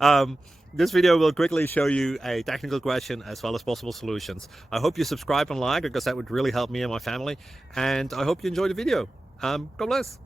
um, this video will quickly show you a technical question as well as possible solutions. I hope you subscribe and like, because that would really help me and my family. And I hope you enjoy the video. God bless.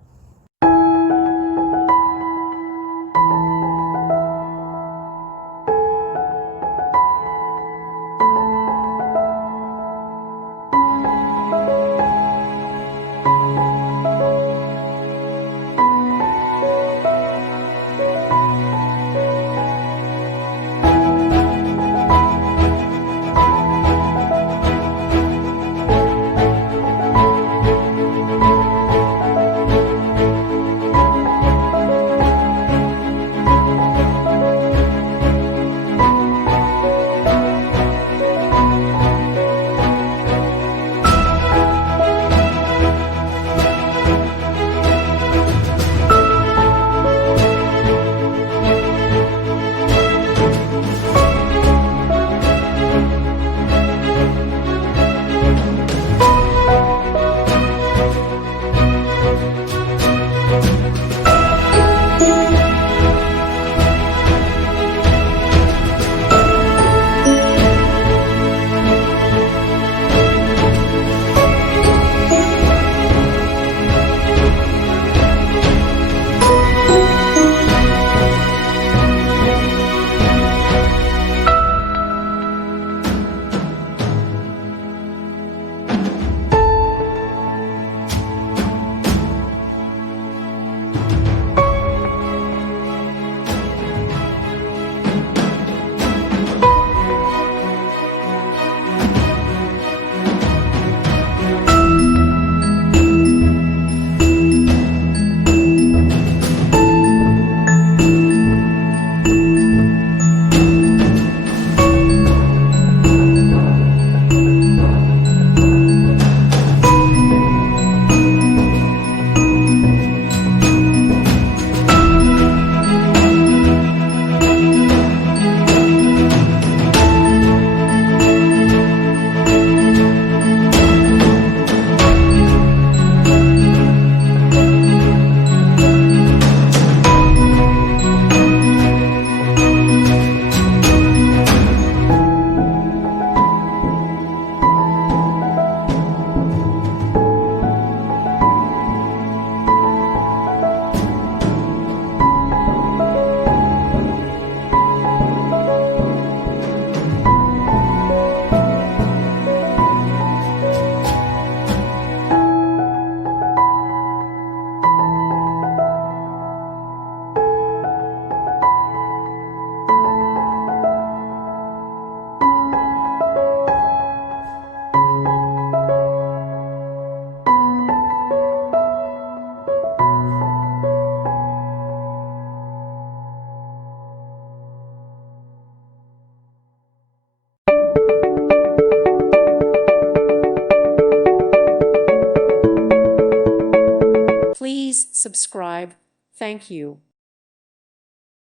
Please subscribe. Thank you.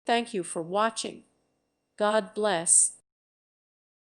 Thank you for watching. God bless.